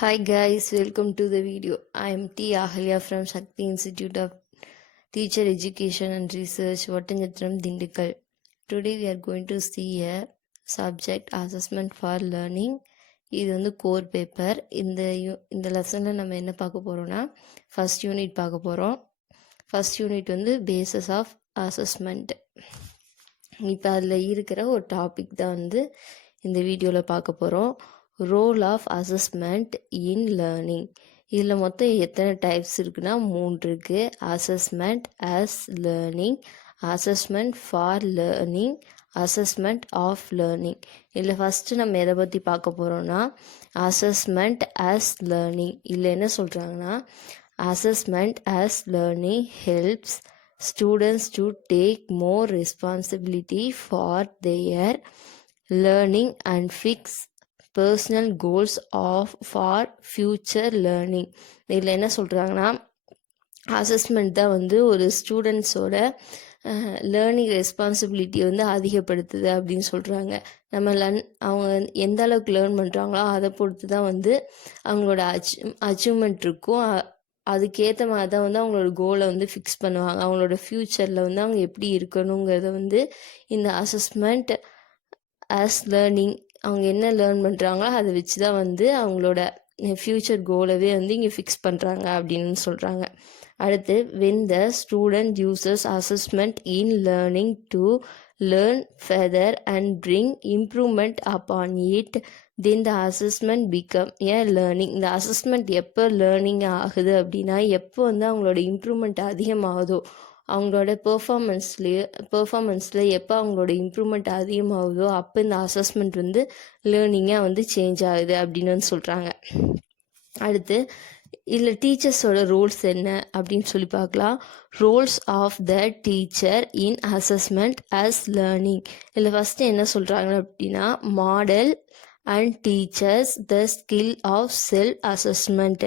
Hi guys, welcome to the video. I am T. Ahalya from Shakti Institute of Teacher Education and Research, Vattanjatram, Dindigul. Today we are going to see a subject assessment for learning. இது வந்து core paper. இந்த லெசனில் நம்ம என்ன பார்க்க போகிறோம்னா first unit பார்க்க போகிறோம். ஃபஸ்ட் யூனிட் வந்து பேசஸ் ஆஃப் அசஸ்மெண்ட். இப்போ அதில் இருக்கிற ஒரு டாபிக் தான் வந்து இந்த வீடியோவில் பார்க்க போகிறோம். Role of assessment in learning. இதில் மொத்தம் எத்தனை டைப்ஸ் இருக்குன்னா 3 இருக்குது. Assessment as learning, assessment for learning, assessment of learning. இதில் ஃபஸ்ட்டு நம்ம எதை பற்றி பார்க்க போகிறோம்னா அசஸ்மெண்ட் ஆஸ் லேர்னிங். இதில் என்ன சொல்கிறாங்கன்னா assessment as learning helps students to take more responsibility for their learning and fix personal goals for future learning. இதில் என்ன சொல்கிறாங்கன்னா அசஸ்மெண்ட் தான் வந்து ஒரு ஸ்டூடெண்ட்ஸோட லேர்னிங் ரெஸ்பான்சிபிலிட்டி வந்து அதிகப்படுத்துது அப்படின்னு சொல்கிறாங்க. நம்ம அவங்க எந்த அளவுக்கு லேர்ன் பண்ணுறாங்களோ அதை பொறுத்து தான் வந்து அவங்களோட அச்சீவ்மெண்ட் இருக்கும். அதுக்கேற்ற மாதிரி தான் வந்து அவங்களோட கோலை வந்து ஃபிக்ஸ் பண்ணுவாங்க. அவங்களோட ஃப்யூச்சரில் வந்து அவங்க எப்படி இருக்கணுங்கிறத வந்து இந்த அசஸ்மெண்ட் ஆஸ் லேர்னிங் அவங்க என்ன லேர்ன் பண்ணுறாங்களோ அதை வச்சு தான் வந்து அவங்களோட ஃப்யூச்சர் கோலவே வந்து இங்கே ஃபிக்ஸ் பண்ணுறாங்க அப்படின்னு சொல்கிறாங்க. அடுத்து when the student uses assessment in learning to learn further and bring improvement upon it, then the assessment become a learning. இந்த அசஸ்மெண்ட் எப்போ லேர்னிங் ஆகுது அப்படின்னா எப்போ வந்து அவங்களோட இம்ப்ரூவ்மெண்ட் அதிகமாகுதோ, அவங்களோட பெர்ஃபார்மன்ஸில் எப்போ அவங்களோட இம்ப்ரூவ்மெண்ட் அதிகமாகுதோ அப்போ இந்த அசஸ்மெண்ட் வந்து லேர்னிங்காக வந்து சேஞ்ச் ஆகுது அப்படின்னு வந்து சொல்கிறாங்க. அடுத்து இதில் டீச்சர்ஸோட ரோல்ஸ் என்ன அப்படின்னு சொல்லி பார்க்கலாம். Roles of the teacher in assessment as learning. இதில் ஃபஸ்ட்டு என்ன சொல்கிறாங்க அப்படின்னா model and teachers the skill of self assessment.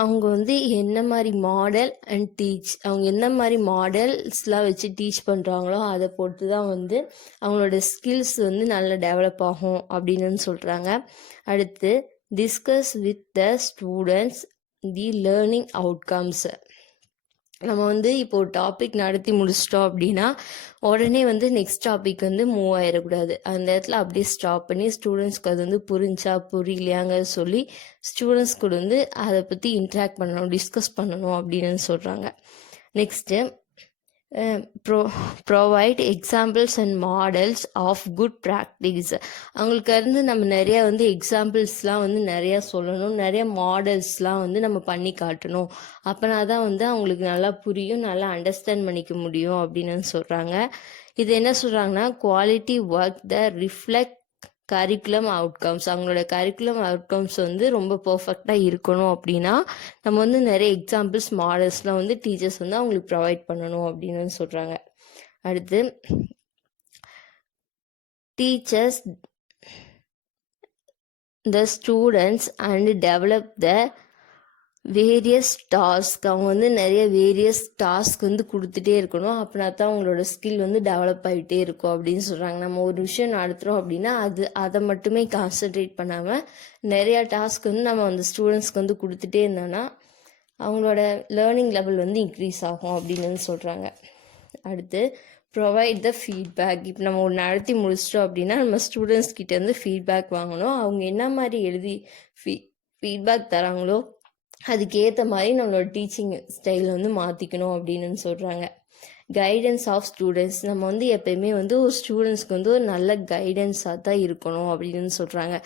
அவங்க வந்து என்ன மாதிரி மாடல் அண்ட் அவங்க என்ன மாதிரி மாடல்ஸ்லாம் வச்சு டீச் பண்ணுறாங்களோ அதை பொறுத்து தான் வந்து அவங்களோட ஸ்கில்ஸ் வந்து நல்லா டெவலப் ஆகும் அப்படின்னு சொல்கிறாங்க. அடுத்து discuss with the students the learning outcomes. நம்ம வந்து இப்போ ஒரு டாபிக் நடத்தி முடிச்சிட்டோம் அப்படின்னா உடனே வந்து நெக்ஸ்ட் டாபிக் வந்து மூவ் ஆயிடக்கூடாது. அந்த இடத்துல அப்படியே ஸ்டாப் பண்ணி ஸ்டூடெண்ட்ஸ்க்கு அது வந்து புரிஞ்சா புரியலையாங்க சொல்லி ஸ்டூடெண்ட்ஸ் கூட வந்து அதை பற்றி இன்ட்ராக்ட் பண்ணணும், டிஸ்கஸ் பண்ணணும் அப்படின்னு சொல்கிறாங்க. Next provide examples and models of good practice. அவங்களுக்கு இருந்து நம்ம நிறையா வந்து எக்ஸாம்பிள்ஸ்லாம் வந்து நிறையா சொல்லணும், நிறைய மாடல்ஸ்லாம் வந்து நம்ம பண்ணி காட்டணும். அப்போனா தான் வந்து அவங்களுக்கு நல்லா புரியும், நல்லா அண்டர்ஸ்டாண்ட் பண்ணிக்க முடியும் அப்படின்னு சொல்கிறாங்க. இது என்ன சொல்கிறாங்கன்னா quality work the reflect curriculum outcomes. அவங்களோட கரிக்குலம் அவுட்கம்ஸ் வந்து ரொம்ப பர்ஃபெக்டாக இருக்கணும் அப்படின்னா நம்ம வந்து நிறைய எக்ஸாம்பிள்ஸ் மாடல்ஸ்லாம் வந்து டீச்சர்ஸ் வந்து அவங்களுக்கு ப்ரொவைட் பண்ணணும் அப்படின்னு சொல்கிறாங்க. அடுத்து teachers the students and develop the various task. அவங்க வந்து நிறைய வேரியஸ் டாஸ்க் வந்து கொடுத்துட்டே இருக்கணும். அப்படின்னா தான் அவங்களோட ஸ்கில் வந்து டெவலப் ஆகிட்டே இருக்கும் அப்படின்னு சொல்கிறாங்க. நம்ம ஒரு விஷயம் நடத்துகிறோம் அப்படின்னா அதை மட்டுமே கான்சென்ட்ரேட் பண்ணாமல் நிறையா டாஸ்க் வந்து நம்ம அந்த ஸ்டூடெண்ட்ஸ்க்கு வந்து கொடுத்துட்டே இருந்தோன்னா அவங்களோட லேர்னிங் லெவல் வந்து இன்க்ரீஸ் ஆகும் அப்படின்னு சொல்கிறாங்க. அடுத்து ப்ரொவைட் த ஃபீட்பேக். இப்போ நம்ம ஒரு நடத்தி முடிச்சிட்டோம் அப்படின்னா நம்ம ஸ்டூடெண்ட்ஸ் கிட்டேருந்து ஃபீட்பேக் வாங்கணும். அவங்க என்ன மாதிரி எழுதி ஃபீட்பேக் தராங்களோ அதுக்கேற்ற மாதிரி நம்மளோட டீச்சிங் ஸ்டைல் வந்து மாற்றிக்கணும் அப்படின்னு சொல்கிறாங்க. Guidance of students. நம்ம வந்து எப்பயுமே வந்து ஒரு ஸ்டூடெண்ட்ஸ்க்கு வந்து ஒரு நல்ல கைடன்ஸாக தான் இருக்கணும் அப்படின்னு சொல்கிறாங்க.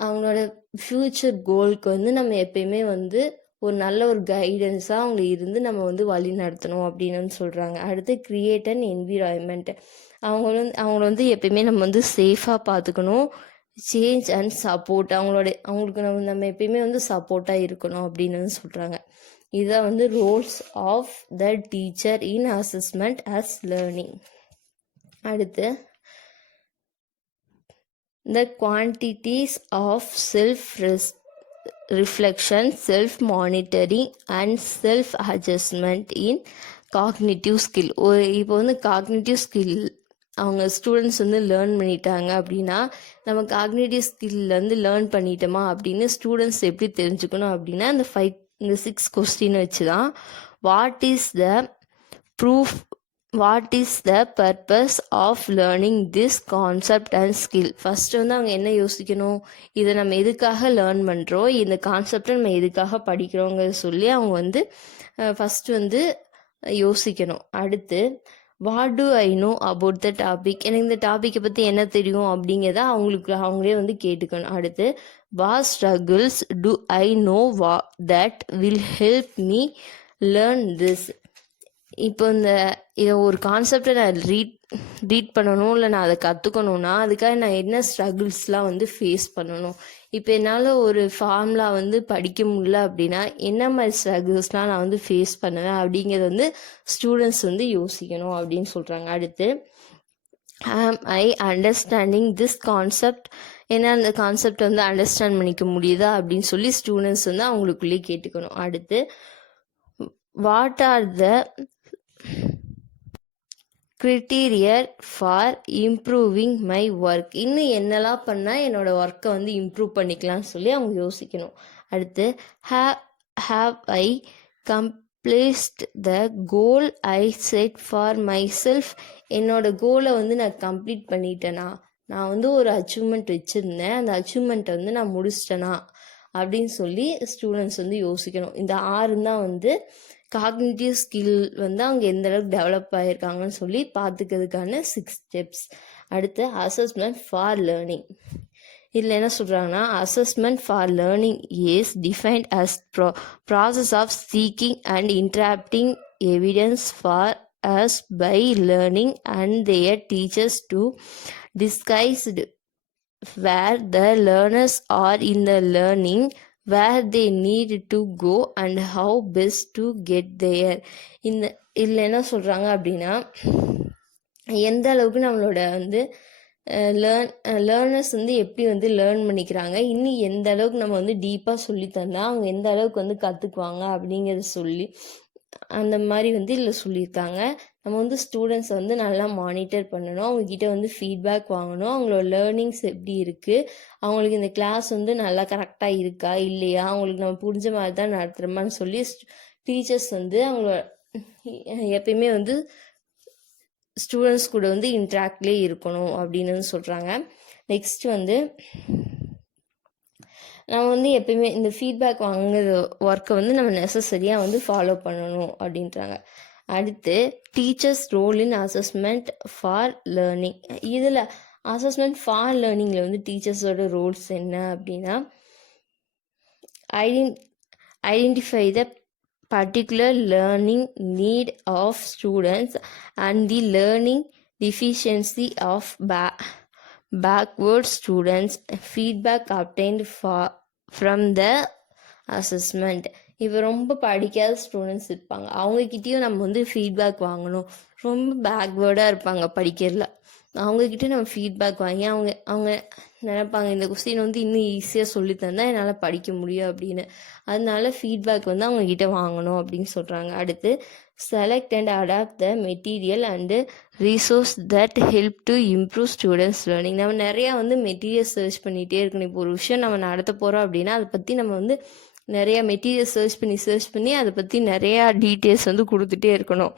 அவங்களோட ஃப்யூச்சர் கோலுக்கு வந்து நம்ம எப்பயுமே வந்து ஒரு நல்ல ஒரு கைடன்ஸாக அவங்க இருந்து நம்ம வந்து வழி நடத்தணும் அப்படின்னு சொல்கிறாங்க. அடுத்து கிரியேட் அண்ட் என்விரான்மெண்ட். அவங்கள வந்து எப்பயுமே நம்ம வந்து சேஃபாக பார்த்துக்கணும். Change and support. அவங்களுக்கு நம்ம எப்பயுமே வந்து சப்போர்ட்டாக இருக்கணும் அப்படின்னு சொல்கிறாங்க. இதுதான் வந்து roles of the teacher in assessment as learning. அடுத்து the quantities of self reflection, self monitoring and self adjustment in cognitive skill. இப்போ வந்து காக்னிட்டிவ் ஸ்கில் அவங்க ஸ்டூடெண்ட்ஸ் வந்து லேர்ன் பண்ணிட்டாங்க அப்படின்னா நம்ம காக்னிட்டிவ் ஸ்கில்ல வந்து லேர்ன் பண்ணிட்டோமா அப்படின்னு ஸ்டூடெண்ட்ஸ் எப்படி தெரிஞ்சுக்கணும் அப்படின்னா இந்த 6 கொஸ்டின் வச்சு தான். What is the purpose of learning this concept and skill? First வந்து அவங்க என்ன யோசிக்கணும், இதை நம்ம எதுக்காக லேர்ன் பண்ணுறோம், இந்த கான்செப்டை நம்ம எதுக்காக படிக்கிறோங்கிறத சொல்லி அவங்க வந்து ஃபர்ஸ்ட் வந்து யோசிக்கணும். அடுத்து what to I know about the topic, எனக்கு இந்த டாப்பிக்கை பற்றி என்ன தெரியும் அப்படிங்கிறத அவங்களே வந்து கேட்டுக்கணும். அடுத்து what struggles to I know that will help me learn this. இப்போ இதை ஒரு கான்செப்டை நான் ரீட் பண்ணணும், இல்லை நான் அதை கற்றுக்கணும்னா அதுக்காக நான் என்ன ஸ்ட்ரகிள்ஸ்லாம் வந்து ஃபேஸ் பண்ணணும். இப்போ என்னால் ஒரு ஃபார்முலா வந்து படிக்க முடியல அப்படின்னா என்ன மாதிரி ஸ்ட்ரகிள்ஸ்லாம் நான் வந்து ஃபேஸ் பண்ணுவேன் அப்படிங்கிறது வந்து ஸ்டூடெண்ட்ஸ் வந்து யோசிக்கணும் அப்படின்னு சொல்கிறாங்க. அடுத்து ஆம் ஐ அண்டர்ஸ்டாண்டிங் திஸ் கான்செப்ட், ஏன்னா அந்த கான்செப்டை வந்து அண்டர்ஸ்டாண்ட் பண்ணிக்க முடியுதா அப்படின்னு சொல்லி ஸ்டூடெண்ட்ஸ் வந்து அவங்களுக்குள்ளேயே கேட்டுக்கணும். அடுத்து what are the criteria for improving my work, இன்னும் என்னெல்லாம் பண்ணால் என்னோட ஒர்க்கை வந்து இம்ப்ரூவ் பண்ணிக்கலாம்னு சொல்லி அவங்க யோசிக்கணும். அடுத்து have I completed the goal I set for myself, என்னோட கோலை வந்து நான் கம்ப்ளீட் பண்ணிட்டேனா, நான் வந்து ஒரு அச்சீவ்மெண்ட் வச்சுருந்தேன், அந்த அச்சீவ்மெண்ட்டை வந்து நான் முடிச்சிட்டேனா அப்படின்னு சொல்லி ஸ்டூடெண்ட்ஸ் வந்து யோசிக்கணும். இந்த 6 தான் வந்து காக்னிட்டிவ் ஸ்கில் வந்து அவங்க எந்த அளவுக்கு டெவலப் ஆகியிருக்காங்கன்னு சொல்லி பார்த்துக்கிறதுக்கான 6 ஸ்டெப்ஸ். அடுத்து அசஸ்மெண்ட் ஃபார் லேர்னிங். இதில் என்ன சொல்கிறாங்கன்னா, assessment for learning is defined as process of seeking and interacting evidence for as by learning and their teachers to disguised where the learners are in the learning, where they need to go and how best to get there. இதில் என்ன சொல்கிறாங்க அப்படின்னா, எந்த அளவுக்கு நம்மளோட வந்து learners வந்து எப்படி வந்து லேர்ன் பண்ணிக்கிறாங்க, இன்னும் எந்த அளவுக்கு நம்ம வந்து டீப்பாக சொல்லித்தந்தா அவங்க எந்த அளவுக்கு வந்து கற்றுக்குவாங்க அப்படிங்கிறத சொல்லி அந்த மாதிரி வந்து இதில் சொல்லியிருக்காங்க. நம்ம வந்து ஸ்டூடெண்ட்ஸை வந்து நல்லா மானிட்டர் பண்ணணும், அவங்கக்கிட்ட வந்து ஃபீட்பேக் வாங்கணும், அவங்களோட லேர்னிங்ஸ் எப்படி இருக்குது, அவங்களுக்கு இந்த கிளாஸ் வந்து நல்லா கரெக்டாக இருக்கா இல்லையா, அவங்களுக்கு நம்ம புரிஞ்ச மாதிரி தான் நடத்துகிறோமான்னு சொல்லி டீச்சர்ஸ் வந்து அவங்களோட எப்பயுமே வந்து ஸ்டூடெண்ட்ஸ் கூட வந்து இன்ட்ராக்ட்லேயே இருக்கணும் அப்படின்னு சொல்கிறாங்க. நெக்ஸ்ட் வந்து நம்ம வந்து எப்பயுமே இந்த ஃபீட்பேக் வாங்குற ஒர்க்கை வந்து நம்ம நெசசரியாக வந்து ஃபாலோ பண்ணணும் அப்படின்றாங்க. அடுத்து teachers role in assessment for learning. இதில் அசஸ்மெண்ட் ஃபார் லேர்னிங்கில் வந்து டீச்சர்ஸோட ரோல்ஸ் என்ன அப்படின்னா, identify the particular learning need of students and the learning deficiency of backward students, feedback obtained from the assessment. இப்போ ரொம்ப படிக்காத ஸ்டூடெண்ட்ஸ் இருப்பாங்க, அவங்கக்கிட்டேயும் நம்ம வந்து ஃபீட்பேக் வாங்கணும். ரொம்ப பேக்வேர்டாக இருப்பாங்க படிக்கிறதுல, அவங்கக்கிட்ட நம்ம ஃபீட்பேக் வாங்கி அவங்க நினைப்பாங்க இந்த கொஸ்டின் வந்து இன்னும் ஈஸியாக சொல்லி தந்தால் என்னால் படிக்க முடியும் அப்படின்னு. அதனால ஃபீட்பேக் வந்து அவங்கக்கிட்ட வாங்கணும் அப்படின்னு சொல்கிறாங்க. அடுத்து select and adapt the material and resource that help to improve students learning. நம்ம நிறையா வந்து மெட்டீரியல் சர்ச் பண்ணிகிட்டே இருக்கணும். இப்போ ஒரு விஷயம் நம்ம நடத்த போகிறோம் அப்படின்னா அதை பற்றி நம்ம வந்து நிறையா மெட்டீரியல் சர்ச் பண்ணி அதை பற்றி நிறையா டீட்டெயில்ஸ் வந்து கொடுத்துட்டே இருக்கணும்.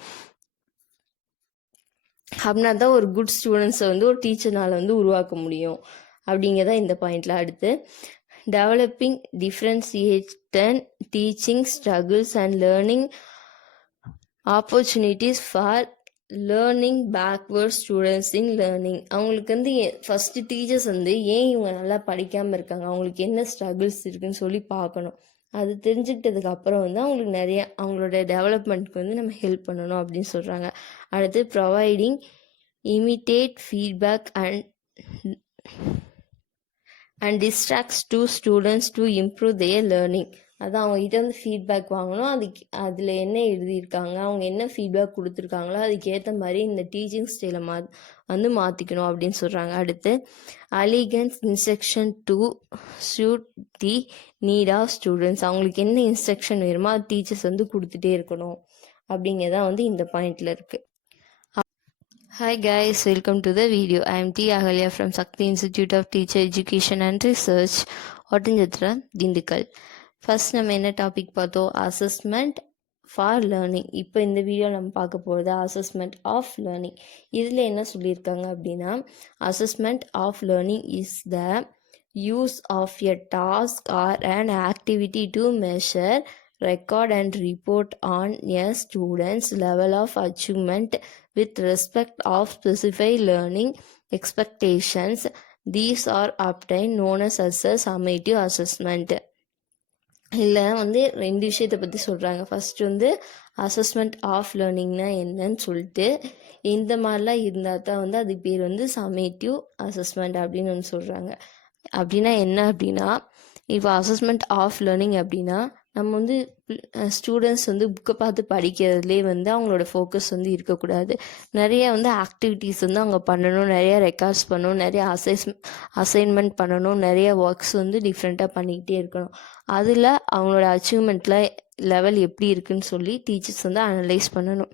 அப்படின்னா தான் ஒரு குட் ஸ்டூடெண்ட்ஸை வந்து ஒரு டீச்சர்னால் வந்து உருவாக்க முடியும் அப்படிங்கிறத இந்த பாயிண்டில். அடுத்து developing differentiated teaching struggles and learning opportunities for learning backward students in learning. அவங்களுக்கு வந்து ஃபஸ்ட்டு டீச்சர்ஸ் வந்து ஏன் இவங்க நல்லா படிக்காமல் இருக்காங்க, அவங்களுக்கு என்ன ஸ்ட்ரகிள்ஸ் இருக்குதுன்னு சொல்லி பார்க்கணும். அது தெரிஞ்சுக்கிட்டதுக்கு அப்புறம் வந்து அவங்களுக்கு நிறைய அவங்களோட டெவலப்மெண்ட்க்கு வந்து நம்ம ஹெல்ப் பண்ணணும் அப்படின்னு சொல்கிறாங்க. அடுத்து providing imitate feedback and distracts to students to improve there learning. அதான் அவங்ககிட்ட வந்து ஃபீட்பேக் வாங்கணும், அதில் என்ன எழுதியிருக்காங்க, அவங்க என்ன ஃபீட்பேக் கொடுத்துருக்காங்களோ அதுக்கேற்ற மாதிரி இந்த டீச்சிங் ஸ்டைலை வந்து மாற்றிக்கணும் அப்படின்னு சொல்கிறாங்க. அடுத்து aligns instruction to suit the need of students. அவங்களுக்கு என்ன இன்ஸ்ட்ரக்ஷன் வேணுமோ அது டீச்சர்ஸ் வந்து கொடுத்துட்டே இருக்கணும் அப்படிங்கிறதான் வந்து இந்த பாயிண்டில் இருக்குது. Hi guys, welcome to the video. I am T. Ahalya from Sakti Institute of Teacher Education and Research, Ottanjatram, Dindikal. First நம்ம என்ன டாபிக் பார்த்தோம், அசஸ்மெண்ட் ஃபார் லேர்னிங். இப்போ இந்த வீடியோ நம்ம பார்க்க போகிறது அசஸ்மெண்ட் ஆஃப் லேர்னிங். இதில் என்ன சொல்லியிருக்காங்க அப்படின்னா, assessment of learning is the use of a task or an activity to measure, record and report on a student's level of achievement with respect of specified learning expectations. These are obtained known as a summative assessment. இதில் வந்து ரெண்டு விஷயத்தை பற்றி சொல்கிறாங்க. First வந்து assessment of லேர்னிங்னா என்னன்னு சொல்லிட்டு, இந்த மாதிரிலாம் இருந்தால் தான் வந்து அதுக்கு பேர் வந்து சம்மேட்டிவ் அசஸ்மெண்ட் அப்படின்னு வந்து சொல்கிறாங்க. அப்படின்னா என்ன அப்படின்னா, இப்போ அசஸ்மெண்ட் ஆஃப் லேர்னிங் அப்படின்னா நம்ம வந்து ஸ்டூடெண்ட்ஸ் வந்து புக்கை பார்த்து படிக்கிறதுலே வந்து அவங்களோட ஃபோக்கஸ் வந்து இருக்கக்கூடாது. நிறைய வந்து ஆக்டிவிட்டீஸ் வந்து அவங்க பண்ணணும், நிறைய ரெக்கார்ட்ஸ் பண்ணணும், நிறைய அசைன்மெண்ட் பண்ணணும், நிறைய ஒர்க்ஸ் வந்து டிஃப்ரெண்ட்டாக பண்ணிக்கிட்டே இருக்கணும். அதில் அவங்களோட அச்சீவ்மெண்ட்டில் லெவல் எப்படி இருக்குன்னு சொல்லி டீச்சர்ஸ் வந்து அனலைஸ் பண்ணணும்.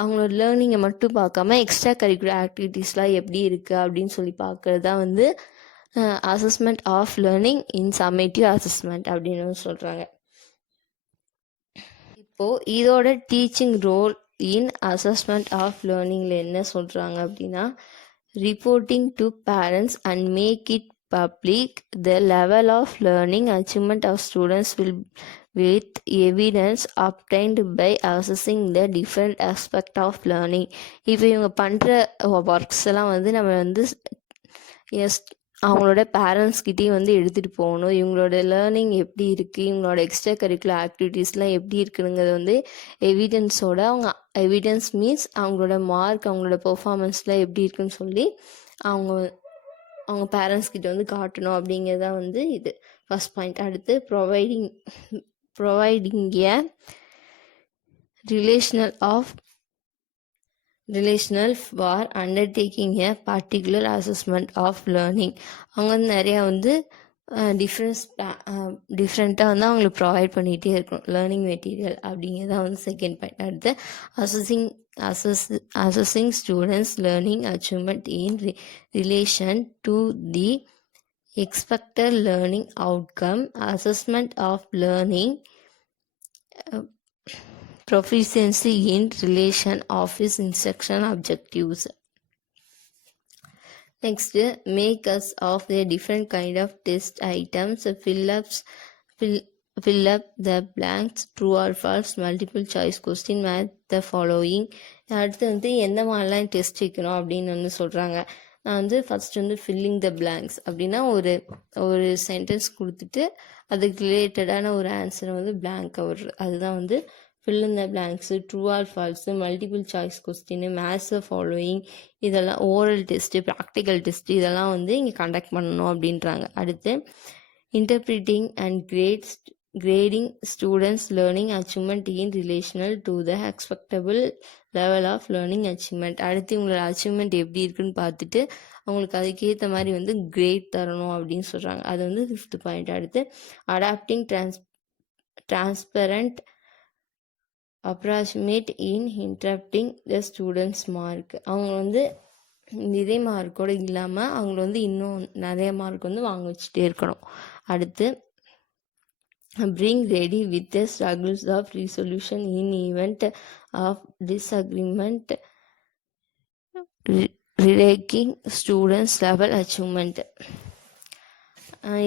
அவங்களோட லேர்னிங்கை மட்டும் பார்க்காம எக்ஸ்ட்ரா கரிக்குலர் ஆக்டிவிட்டீஸ்லாம் எப்படி இருக்குது அப்படின்னு சொல்லி பார்க்குறது தான் வந்து assessment of learning in summative assessment அப்படின்னு சொல்கிறாங்க. இப்போது இதோட teaching role in assessment of லேர்னிங்கில் என்ன சொல்கிறாங்க அப்படின்னா, reporting to parents and make it public the level of learning achievement of students will with evidence obtained by assessing the different aspect of learning. இப்போ இவங்க பண்ணுற ஒர்க்ஸ் எல்லாம் வந்து நம்ம வந்து அவங்களோட பேரண்ட்ஸ்கிட்டையும் வந்து எடுத்துகிட்டு போகணும். இவங்களோட லேர்னிங் எப்படி இருக்குது, இவங்களோட எக்ஸ்ட்ரா கரிக்குலர் ஆக்டிவிட்டீஸ்லாம் எப்படி இருக்குதுங்கிறது வந்து எவிடன்ஸோட, அவங்க எவிடன்ஸ் மீன்ஸ் அவங்களோட மார்க், அவங்களோட பெர்ஃபார்மன்ஸ்லாம் எப்படி இருக்குன்னு சொல்லி அவங்க பேரண்ட்ஸ்கிட்ட வந்து காட்டணும் அப்படிங்கிறதா வந்து இது ஃபர்ஸ்ட் பாயிண்ட். அடுத்து providing a relational for undertaking a particular assessment of learning. அவங்க வந்து நிறையா வந்து டிஃப்ரெண்ட்டாக வந்து அவங்களுக்கு ப்ரொவைட் பண்ணிகிட்டே இருக்கணும் லேர்னிங் மெட்டீரியல் அப்படிங்கிறதான் வந்து செகண்ட் பாயிண்ட். அடுத்து assessing students learning achievement in relation to the expected learning outcome, assessment of learning proficiency in relation of his instruction objectives. Next, makers of the different kind of test items, fill up the blanks, true or false, multiple choice question, match the following. அடுத்து வந்து எந்த மாதிரிலாம் test வைக்கணும் அப்படின்னு வந்து சொல்கிறாங்க. நான் வந்து ஃபஸ்ட் வந்து ஃபில்லிங் த பிளாங்க்ஸ் அப்படின்னா ஒரு சென்டென்ஸ் கொடுத்துட்டு அதுக்கு ரிலேட்டடான ஒரு ஆன்சரை வந்து பிளாங்காக விடுறது, அதுதான் வந்து fill in the blanks, true R falls, multiple choice question, maths following, இதெல்லாம் ஓரல் டெஸ்ட்டு, ப்ராக்டிக்கல் டெஸ்ட்டு, இதெல்லாம் வந்து இங்கே கண்டக்ட் பண்ணணும் அப்படின்றாங்க. அடுத்து interpreting and grading students learning achievement in relational to the expectable level of learning achievement. அடுத்து உங்களோட achievement எப்படி இருக்குன்னு பார்த்துட்டு அவங்களுக்கு அதுக்கேற்ற மாதிரி வந்து கிரேட் தரணும் அப்படின்னு சொல்கிறாங்க. அது வந்து 5th பாயிண்ட். அடுத்து adapting transparent approximate in interrupting the students mark. அவங்க வந்து இதே மார்க்கோடு இல்லாமல் அவங்கள வந்து இன்னும் நிறைய மார்க் வந்து வாங்க வச்சுட்டே இருக்கணும். அடுத்து bring ready with the struggles of resolution in event of disagreement, ranking students level achievement.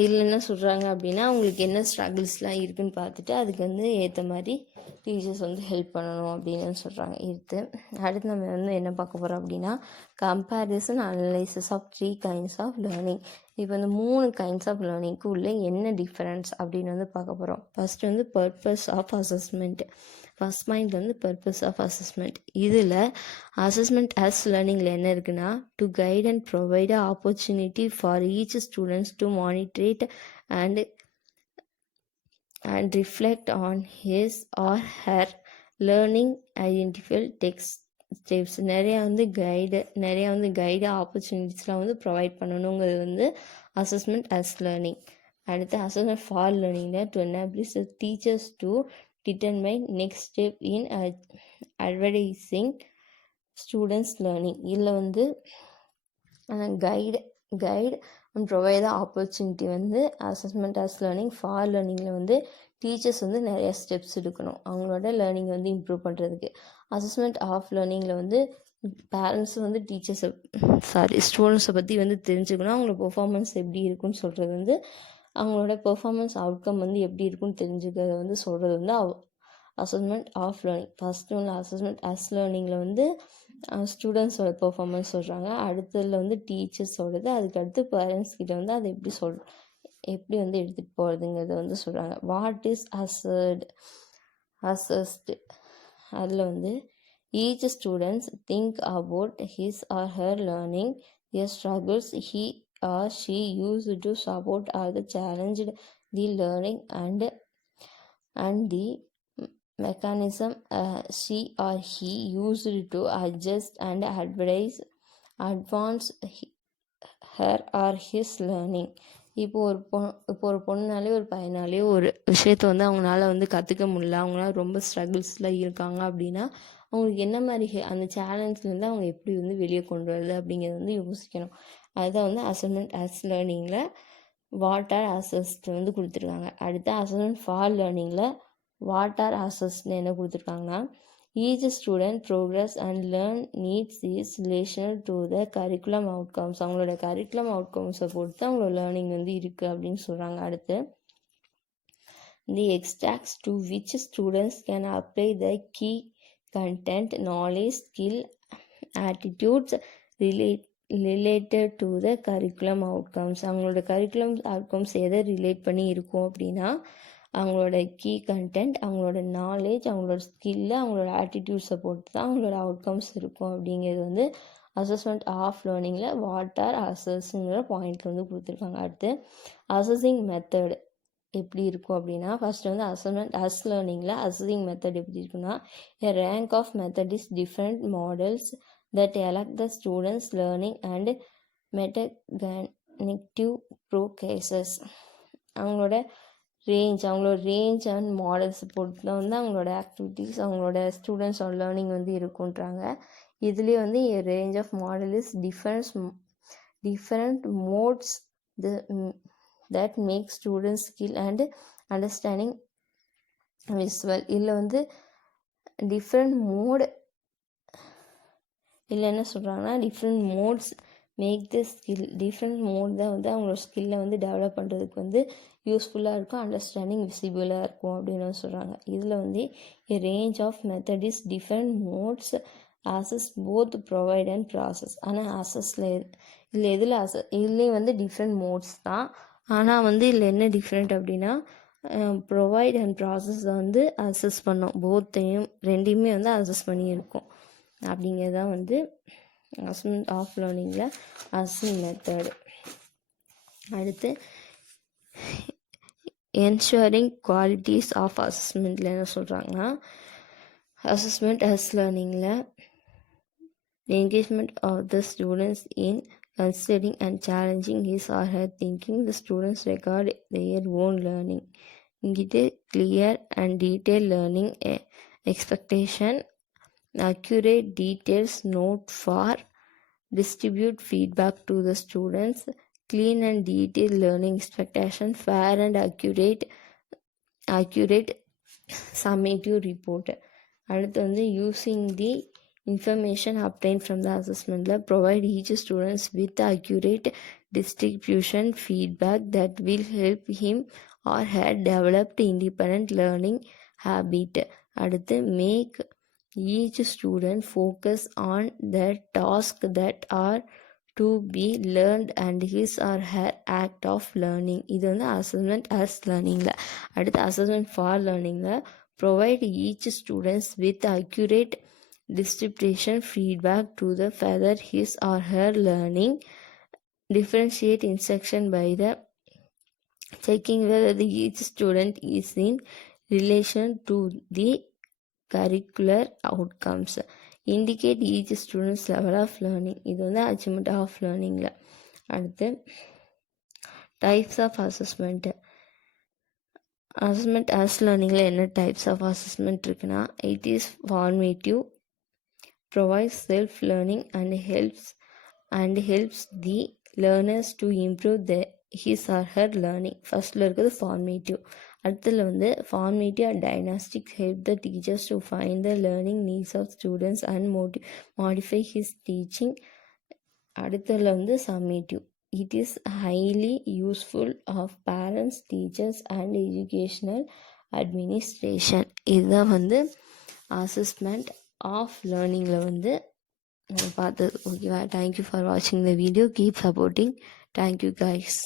இதில் என்ன சொல்கிறாங்க அப்படின்னா, அவங்களுக்கு என்ன ஸ்ட்ரகிள்ஸ்லாம் இருக்குதுன்னு பார்த்துட்டு அதுக்கு வந்து ஏற்ற மாதிரி டீச்சர்ஸ் வந்து ஹெல்ப் பண்ணணும் அப்படின்னு சொல்கிறாங்க. அடுத்து நம்ம வந்து என்ன பார்க்க போகிறோம் அப்படின்னா, comparison analysis of 3 kinds of learning. இப்போ வந்து 3 kinds ஆஃப் லேர்னிங்க்கு உள்ள என்ன டிஃப்ரென்ஸ் அப்படின்னு வந்து பார்க்க போகிறோம். ஃபஸ்ட்டு வந்து purpose of assessment. First point வந்து பர்பஸ் ஆஃப் அசஸ்மெண்ட். இதில் அசஸ்மெண்ட் அஸ் லேர்னிங்கில் என்ன இருக்குன்னா, to guide and provide a opportunity for each students to monitor and reflect on his or her learning, identify steps. நிறையா வந்து guide ஆப்பர்ச்சுனிட்டிஸ்லாம் வந்து provide பண்ணணுங்கிறது வந்து அசஸ்மெண்ட் அஸ் லேர்னிங். அடுத்து அசஸ்மெண்ட் ஃபார் லேர்னிங்கில் to enable teachers to determine next step in advertising students லேர்னிங். இதில் வந்து guide and provide the opportunity வந்து அசஸ்மெண்ட் ஆஸ் லேர்னிங். ஃபார் லேர்னிங்கில் வந்து டீச்சர்ஸ் வந்து நிறைய ஸ்டெப்ஸ் எடுக்கணும் அவங்களோட லேர்னிங் வந்து இம்ப்ரூவ் பண்ணுறதுக்கு. அசஸ்மெண்ட் ஆஃப் லேர்னிங்கில் வந்து பேரண்ட்ஸ் வந்து ஸ்டூடெண்ட்ஸை பற்றி வந்து தெரிஞ்சுக்கணும். அவங்களோட பெர்ஃபார்மன்ஸ் எப்படி இருக்குன்னு சொல்கிறது வந்து அவங்களோட பெர்ஃபார்மன்ஸ் அவுட்கம் வந்து எப்படி இருக்குன்னு தெரிஞ்சுக்கிறத வந்து சொல்கிறது வந்து அசஸ்மெண்ட் ஆஃப் லேர்னிங். ஃபஸ்ட்டு வந்து அசஸ்மெண்ட் ஆஸ் லேர்னிங்கில் வந்து ஸ்டூடெண்ட்ஸோட பெர்ஃபார்மன்ஸ் சொல்கிறாங்க. அடுத்ததில் வந்து டீச்சர்ஸோடது. அதுக்கடுத்து பேரண்ட்ஸ் கிட்ட வந்து அதை எப்படி வந்து எடுத்துகிட்டு போகிறதுங்கிறத வந்து சொல்கிறாங்க. வாட் இஸ் அசஸ்டு அதில் வந்து each students think about his R her learning, their struggles he or she used to support or the challenged the learning and the mechanism she or he used to adjust and advance her or his learning. இப்போ ஒரு பொண்ணுனாலே ஒரு பையனாலே ஒரு விஷயத்தை வந்து அவங்களால வந்து கற்றுக்க முடியல, அவங்களால ரொம்ப ஸ்ட்ரகிள்ஸில் இருக்காங்க அப்படின்னா அவங்களுக்கு என்ன மாதிரி அந்த சேலஞ்ச்லேருந்து அவங்க எப்படி வந்து வெளியே கொண்டு வருது அப்படிங்கிறத வந்து யோசிக்கணும். அதுதான் வந்து அசஸ்மெண்ட் ஆஸ் லேர்னிங்கில் வாட் ஆர் அசஸ்ட் வந்து கொடுத்துருக்காங்க. அடுத்து அசஸ்மெண்ட் ஃபார் லேர்னிங்கில் வாட் ஆர் அசஸ்ட்னு என்ன கொடுத்துருக்காங்கன்னா each student progress and learn needs is relational to the curriculum outcomes. அவங்களோட கரிக்குலம் அவுட்கம்ஸை பொறுத்து அவங்களோட லேர்னிங் வந்து இருக்குது அப்படின்னு சொல்கிறாங்க. அடுத்து the extracts to which students can apply the key content, knowledge, skill, attitudes related to the curriculum outcomes. அவங்களோட கரிக்குலம் அவுட்கம்ஸ் எதை ரிலேட் பண்ணி இருக்கும் அப்படின்னா அவங்களோட கீ கண்டென்ட், அவங்களோட நாலேஜ், அவங்களோட ஸ்கில்லு, அவங்களோட ஆட்டிடியூட்ஸை பொறுத்து தான் அவங்களோட அவுட்கம்ஸ் இருக்கும் அப்படிங்கிறது வந்து அசஸ்மெண்ட் ஆஃப் லேர்னிங்கில் வாட் ஆர் அசஸ்ங்கிற பாயிண்ட் வந்து கொடுத்துருக்காங்க. அடுத்து அசஸிங் மெத்தட் எப்படி இருக்கும் அப்படின்னா ஃபர்ஸ்ட் வந்து அசஸ்மெண்ட் ஆஸ் லேர்னிங்கில் அசஸிங் மெத்தட் எப்படி இருக்குன்னா a rank of method is different models that elect the students learning and metacognitive processes. அவங்களோட ரேஞ்ச் அண்ட் மாடல்ஸ் பொறுத்து தான் வந்து அவங்களோட ஆக்டிவிட்டீஸ் அவங்களோட ஸ்டூடெண்ட்ஸோட லேர்னிங் வந்து இருக்குன்றாங்க. இதுலேயே வந்து a range of model is different modes that make students skill and understanding visual. இதில் வந்து டிஃப்ரெண்ட் மோடு இல்லை என்ன சொல்கிறாங்கன்னா different modes make the skill. Different mode தான் வந்து அவங்களோட ஸ்கில்லை வந்து டெவலப் பண்ணுறதுக்கு வந்து யூஸ்ஃபுல்லாக இருக்கும், அண்டர்ஸ்டாண்டிங் விசிபிளாக இருக்கும் அப்படின்னு சொல்கிறாங்க. இதில் வந்து a range of method is different modes assess both provide and process. ஆனால் அசஸில் இதுலேயே வந்து டிஃப்ரெண்ட் மோட்ஸ் தான். ஆனால் வந்து இதில் என்ன டிஃப்ரெண்ட் அப்படின்னா ப்ரொவைட் அண்ட் ப்ராசஸ் வந்து அசஸ் பண்ணோம், ரெண்டையுமே வந்து அசஸ் பண்ணி இருக்கும் அப்படிங்கிறது தான் வந்து அசஸ்மெண்ட் ஆஃப் லேர்னிங்கில் அசஸிங் மெத்தடு. அடுத்து என்ஷூரிங் குவாலிட்டிஸ் ஆஃப் அசஸ்மெண்ட்டில் என்ன சொல்கிறாங்கன்னா அசஸ்மெண்ட் ஆஸ் லேர்னிங்கில் engagement of the students in considering and challenging his or her thinking. The students record their own learning. Get a clear and detailed learning expectation, accurate details note for distribute feedback to the students, clean and detailed learning expectation, fair and accurate summative report. அடுத்து வந்து using the information obtained from the assessment provide each students with accurate distribution feedback that will help him or her develop independent learning habit. அடுத்து make each student focus on the task that are to be learned and his or her act of learning. இது வந்து assessment as learningல. அடுத்து assessment for learningல provide each students with accurate distribution feedback to the further his or her learning, differentiate instruction by the checking whether each student is in relation to the curricular outcomes, indicate each student's level of learning. இது வந்து achievement of learningல. அடுத்து types of assessment. Assessment as லேர்னிங்கில் என்ன types of assessment இருக்குன்னா it is formative, provides self-learning and helps the learners to improve his or her learning. ஃபர்ஸ்ட்ல இருக்குது formative. அடுத்ததுல வந்து formative and diagnostic help the teachers to find the learning needs of students and modify his teaching. அடுத்ததுல வந்து summative. It is highly useful of parents, teachers and educational administration. இதுதான் வந்து assessment of லேர்னிங்கில் வந்து பார்த்தது. ஓகேவா? Thank you for வாட்சிங் the video. Keep supporting. Thank you guys.